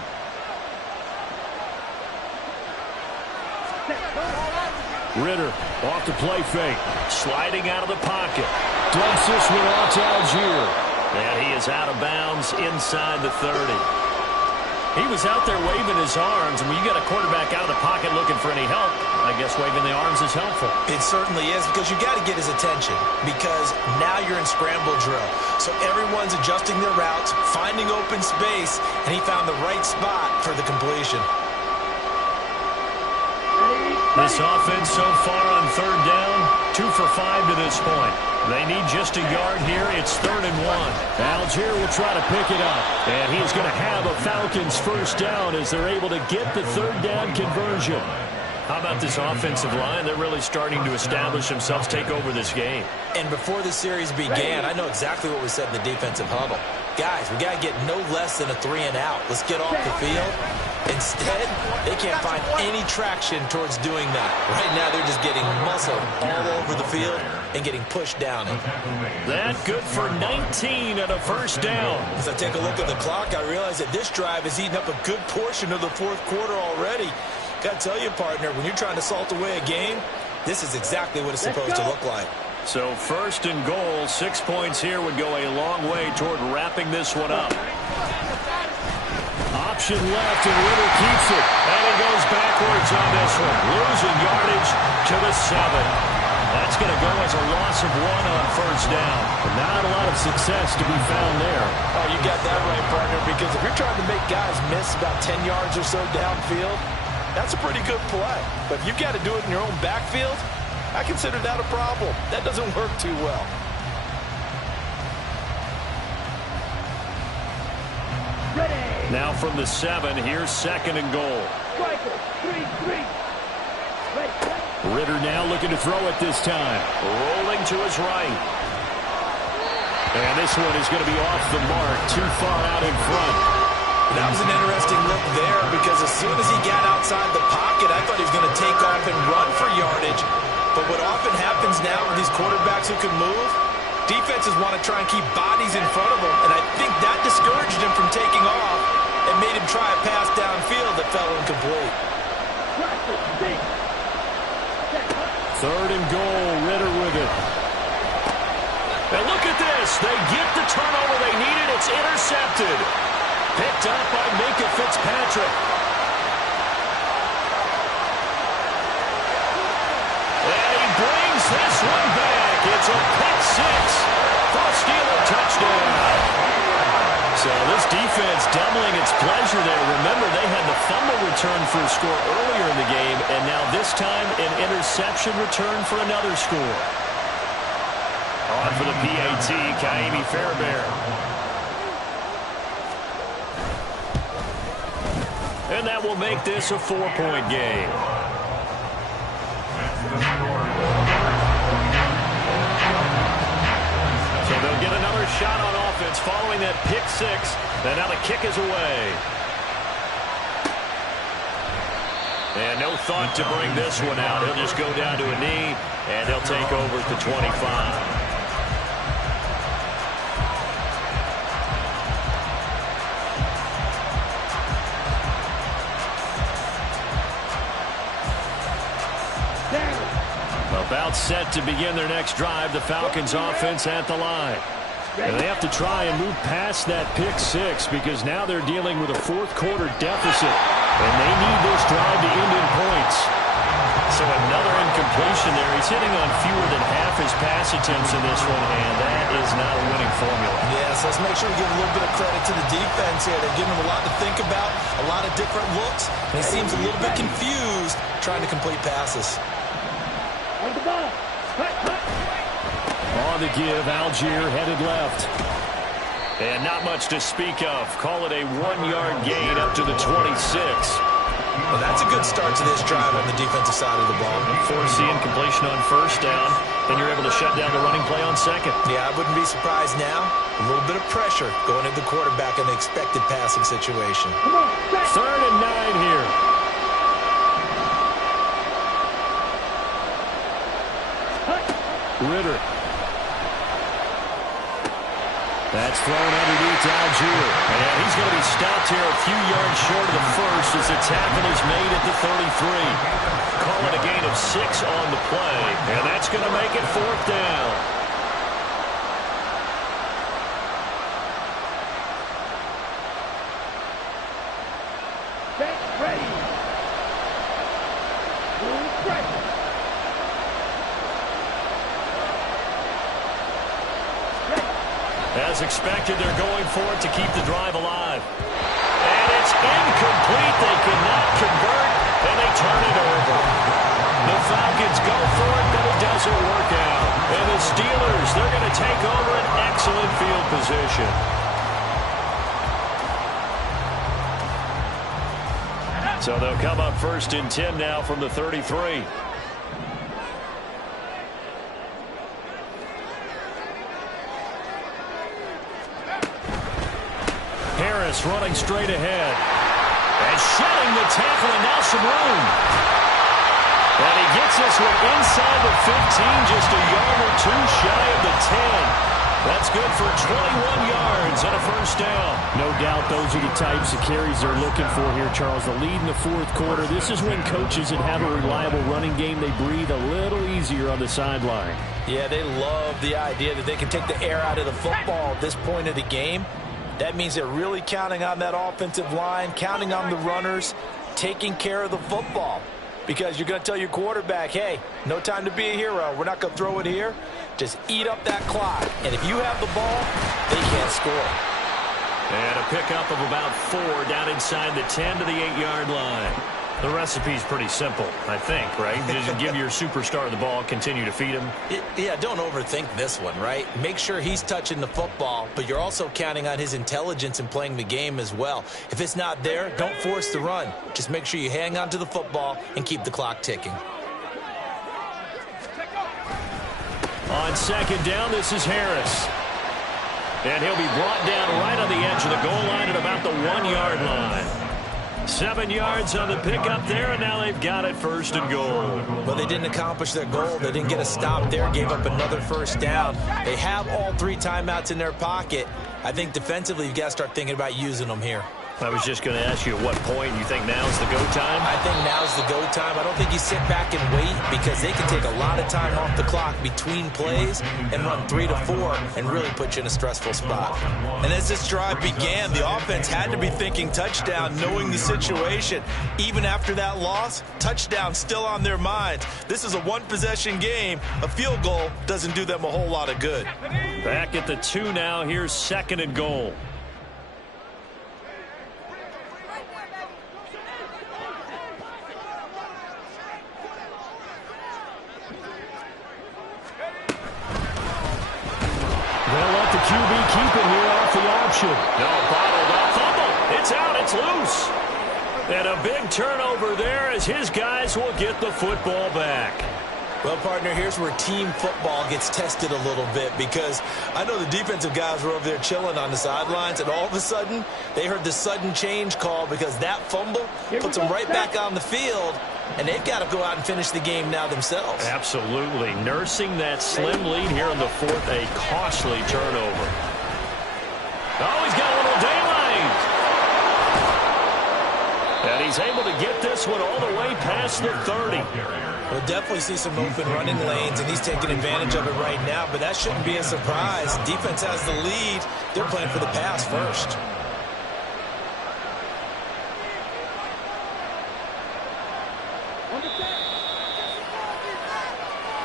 Ritter off the play fake. Sliding out of the pocket. Dumps this one off to Algier. And he is out of bounds inside the 30. He was out there waving his arms, and when you got a quarterback out of the pocket looking for any help, I guess waving the arms is helpful. It certainly is, because you got to get his attention, because now you're in scramble drill. So everyone's adjusting their routes, finding open space, and he found the right spot for the completion. This offense so far on 3rd down, 2 for 5 to this point. They need just a yard here. It's 3rd and 1. Algier will try to pick it up. And he's going to have a Falcons first down as they're able to get the 3rd down conversion. How about this offensive line? They're really starting to establish themselves, take over this game. And before the series began, I know exactly what was said in the defensive huddle. Guys, we got to get no less than a 3 and out. Let's get off the field. Instead, they can't find any traction towards doing that. Right now, they're just getting muscled all over the field and getting pushed down. That good for 19 and a first down. As I take a look at the clock, I realize that this drive has eaten up a good portion of the fourth quarter already. Got to tell you, partner, when you're trying to salt away a game, this is exactly what it's supposed to look like. So 1st and goal, 6 points here would go a long way toward wrapping this one up. Option left, and Ritter keeps it. And he goes backwards on this one. Losing yardage to the 7. That's going to go as a loss of 1 on 1st down. Not a lot of success to be found there. Oh, you got that right, partner, because if you're trying to make guys miss about 10 yards or so downfield, that's a pretty good play. But if you've got to do it in your own backfield, I consider that a problem. That doesn't work too well. Now from the 7, here's 2nd and goal. Ritter now looking to throw it this time. Rolling to his right. And this one is going to be off the mark, too far out in front. That was an interesting look there, because as soon as he got outside the pocket, I thought he was going to take off and run for yardage. But what often happens now with these quarterbacks who can move, defenses want to try and keep bodies in front of them, and I think that discouraged him from taking off and made him try a pass downfield that fell incomplete. 3rd and goal, Ritter with it. And look at this. They get the turnover they needed. It's intercepted. Picked up by Minkah Fitzpatrick. And he brings this one back. It's a pick 6 for a Steeler touchdown. So this defense doubling its pleasure there. Remember, they had the fumble return for a score earlier in the game, and now this time an interception return for another score. On for the PAT, Kaimi Fairbairn. And that will make this a 4-point game. So they'll get another shot on offense following that pick 6. And now the kick is away. And no thought to bring this one out. He'll just go down to a knee, and he'll take over at the 25. About set to begin their next drive. The Falcons offense at the line. And they have to try and move past that pick six because now they're dealing with a fourth-quarter deficit. And they need this drive to end in points. So another incompletion there. He's hitting on fewer than half his pass attempts in this one, and that is not a winning formula. Yes, let's make sure we give a little bit of credit to the defense here. They're giving him a lot to think about, a lot of different looks, and he seems a little bit confused trying to complete passes. On the ball. On the give, Algier headed left. And not much to speak of. Call it a 1-yard gain up to the 26. Well, that's a good start to this drive on the defensive side of the ball. Forcing completion on first down. Then you're able to shut down the running play on second. Yeah, I wouldn't be surprised now. A little bit of pressure going into the quarterback in the expected passing situation. 3rd and 9 here. Ritter. That's thrown underneath to Algier. And he's going to be stopped here a few yards short of the first as the tackle is made at the 33. Call it a gain of 6 on the play. And that's going to make it 4th down. Get ready. Move ready. As expected, they're going for it to keep the drive alive. And it's incomplete. They cannot convert, and they turn it over. The Falcons go for it, but it doesn't work out. And the Steelers, they're going to take over an excellent field position. So they'll come up 1st and 10 now from the 33. Harris running straight ahead. And shedding the tackle, and now some room. And he gets this one inside the 15, just a yard or two shy of the 10. That's good for 21 yards and a first down. No doubt those are the types of carries they're looking for here, Charles. The lead in the 4th quarter. This is when coaches that have a reliable running game, they breathe a little easier on the sideline. Yeah, they love the idea that they can take the air out of the football at this point of the game. That means they're really counting on that offensive line, counting on the runners, taking care of the football. Because you're going to tell your quarterback, hey, no time to be a hero. We're not going to throw it here. Just eat up that clock. And if you have the ball, they can't score. And a pickup of about 4 down inside the 10 to the 8-yard line. The recipe's pretty simple, I think, right? Just give your superstar the ball, continue to feed him. Yeah, don't overthink this one, right? Make sure he's touching the football, but you're also counting on his intelligence in playing the game as well. If it's not there, don't force the run. Just make sure you hang on to the football and keep the clock ticking. On 2nd down, this is Harris. And he'll be brought down right on the edge of the goal line at about the 1-yard line. 7 yards on the pickup there, and now they've got it 1st and goal. Well, they didn't accomplish their goal. They didn't get a stop there, gave up another first down. They have all 3 timeouts in their pocket. I think defensively you've got to start thinking about using them here. I was just going to ask you at what point you think now's the go time? I think now's the go time. I don't think you sit back and wait because they can take a lot of time off the clock between plays and run 3 to 4 and really put you in a stressful spot. And as this drive began, the offense had to be thinking touchdown, knowing the situation. Even after that loss, touchdown still on their minds. This is a 1-possession game. A field goal doesn't do them a whole lot of good. Back at the 2 now. Here's 2nd and goal. They'll let the QB keep it here off the option. No, bottled up. Fumble. It's out. It's loose. And a big turnover there as his guys will get the football back. Well, partner, here's where team football gets tested a little bit because I know the defensive guys were over there chilling on the sidelines, and all of a sudden they heard the sudden change call because that fumble puts them right back on the field, and they've got to go out and finish the game now themselves. Absolutely. Nursing that slim lead here in the 4th, a costly turnover. Oh, he's got a little daylight. And he he's able to get this one all the way past the 30. We'll definitely see some open running lanes, and he's taking advantage of it right now, but that shouldn't be a surprise. Defense has the lead. They're playing for the pass first.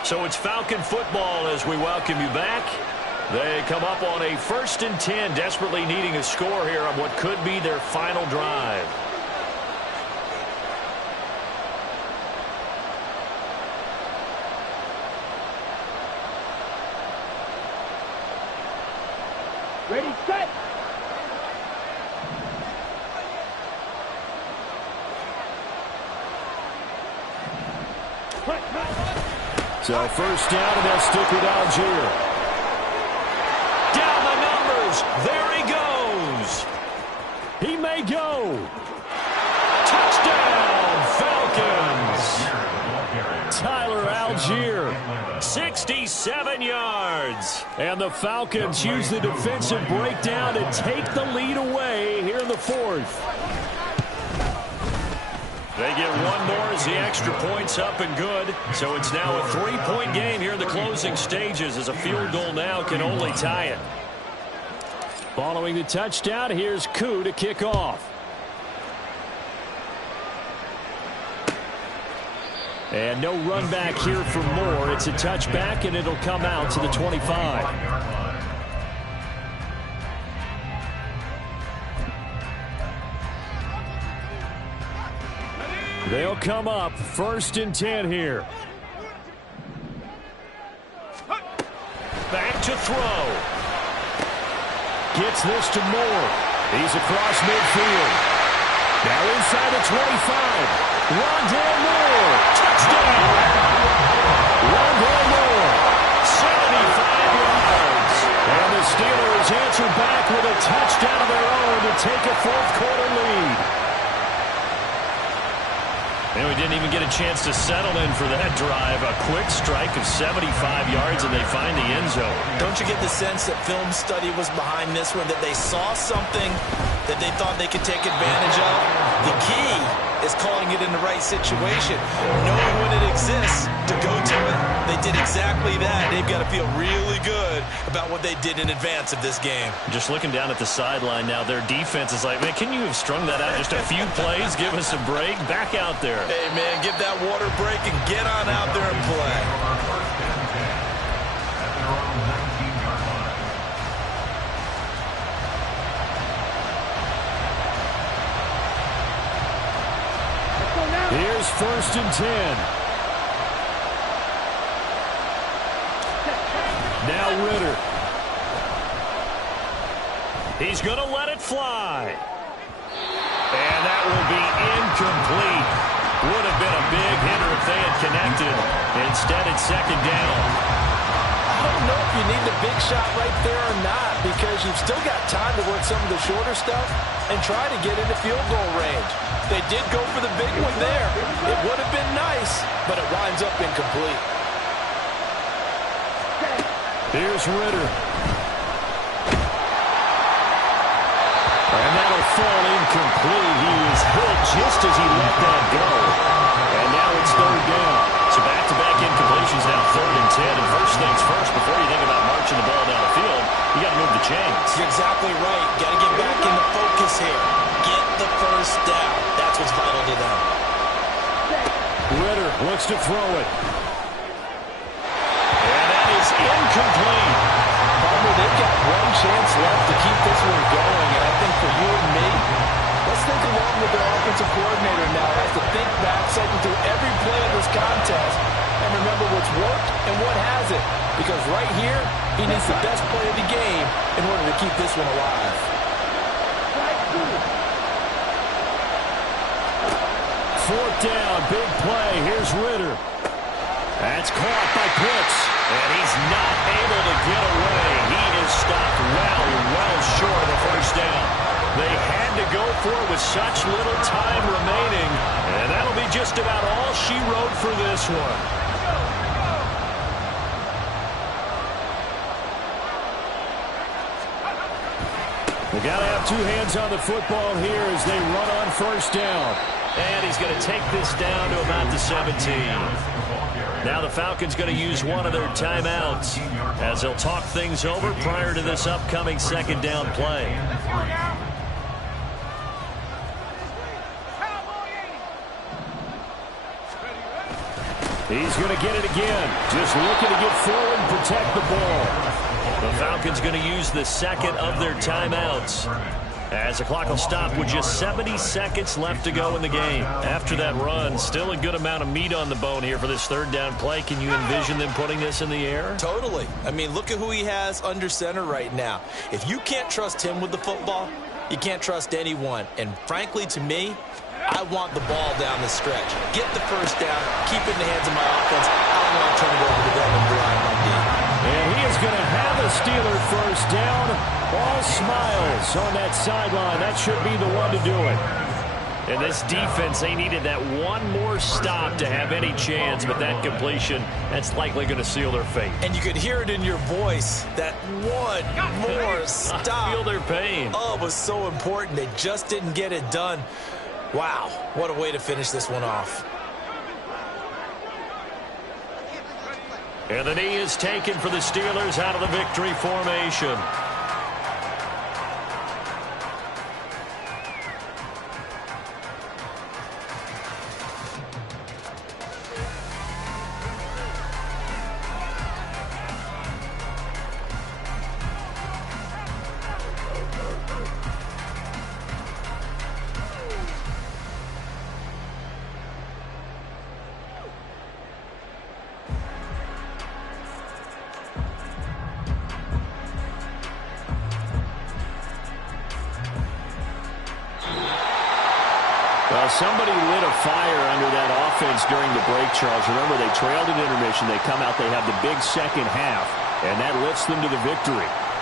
So it's Falcon football as we welcome you back. They come up on a 1st and 10, desperately needing a score here on what could be their final drive. Ready, set. So first down, and they'll stick with Algier. Down the numbers. There he goes. He may go. Touchdown, Falcons. Tyler Algier, 67 yards. And the Falcons use the defensive breakdown to take the lead away here in the 4th. They get one more as the extra point's up and good. So it's now a 3-point game here in the closing stages as a field goal now can only tie it. Following the touchdown, here's Koo to kick off. And no run back here for Moore. It's a touchback, and it'll come out to the 25. They'll come up 1st and 10 here. Back to throw. Gets this to Moore. He's across midfield. Now inside the 25. Rondale Moore. Touchdown. Rondale Moore. 75 yards. And the Steelers answer back with a touchdown of their own to take a 4th quarter lead. And we didn't even get a chance to settle in for that drive. A quick strike of 75 yards, and they find the end zone. Don't you get the sense that film study was behind this one, that they saw something that they thought they could take advantage of? The key is calling it in the right situation, knowing when it exists to go to it. They did exactly that. They've got to feel really good about what they did in advance of this game. Just looking down at the sideline now, their defense is like, man, can you have strung that out just a few plays? Give us a break. Back out there. Hey, man, give that water break and get on out there and play. Here's 1st and 10. Now Ritter. He's going to let it fly. And that will be incomplete. Would have been a big hitter if they had connected. Instead, it's 2nd down. I don't know if you need the big shot right there or not, because you've still got time to work some of the shorter stuff and try to get into field goal range. They did go for the big one there. It would have been nice, but it winds up incomplete. Here's Ritter. And that'll fall incomplete. He was hit just as he let that go. And now it's 3rd down. So back-to-back incompletions now 3rd and 10. And first things first, before you think about marching the ball down the field, you got to move the chains. You're exactly right. Got to get back into focus here. Get the first down. That's what's vital to them. Ritter looks to throw it. And that is incomplete. Palmer, they've got one chance left to keep this one going. And I think for you and me, let's think along with their offensive coordinator now. Has to think back, cycle through every play of this contest, and remember what's worked and what hasn't. Because right here, he needs the best play of the game in order to keep this one alive. 4th down, big play. Here's Ritter. That's caught by Pitts. And he's not able to get away. He is stopped well short of the first down. They had to go for it with such little time remaining. And that'll be just about all she wrote for this one. They got to have 2 hands on the football here as they run on 1st down. And he's going to take this down to about the 17. Now the Falcons going to use one of their timeouts as they'll talk things over prior to this upcoming second down play. He's going to get it again. Just looking to get forward and protect the ball. The Falcons going to use the second of their timeouts as the clock will stop with just 70 seconds left to go in the game. After that run, still a good amount of meat on the bone here for this third down play. Can you envision them putting this in the air? Totally. I mean, look at who he has under center right now. If you can't trust him with the football, you can't trust anyone. And frankly, to me, I want the ball down the stretch. Get the first down, keep it in the hands of my offense. I don't want to turn it over to them and rely on D. And he is going to have a Steeler first down. All smiles on that sideline. That should be the one to do it. And this defense, they needed that one more stop to have any chance, but that completion, that's likely going to seal their fate. And you could hear it in your voice, that one more stop. I feel their pain. Oh, it was so important. They just didn't get it done. Wow, what a way to finish this one off. And the knee is taken for the Steelers out of the victory formation. Well, somebody lit a fire under that offense during the break, Charles. Remember, they trailed at intermission. They come out, they have the big second half, and that lifts them to the victory.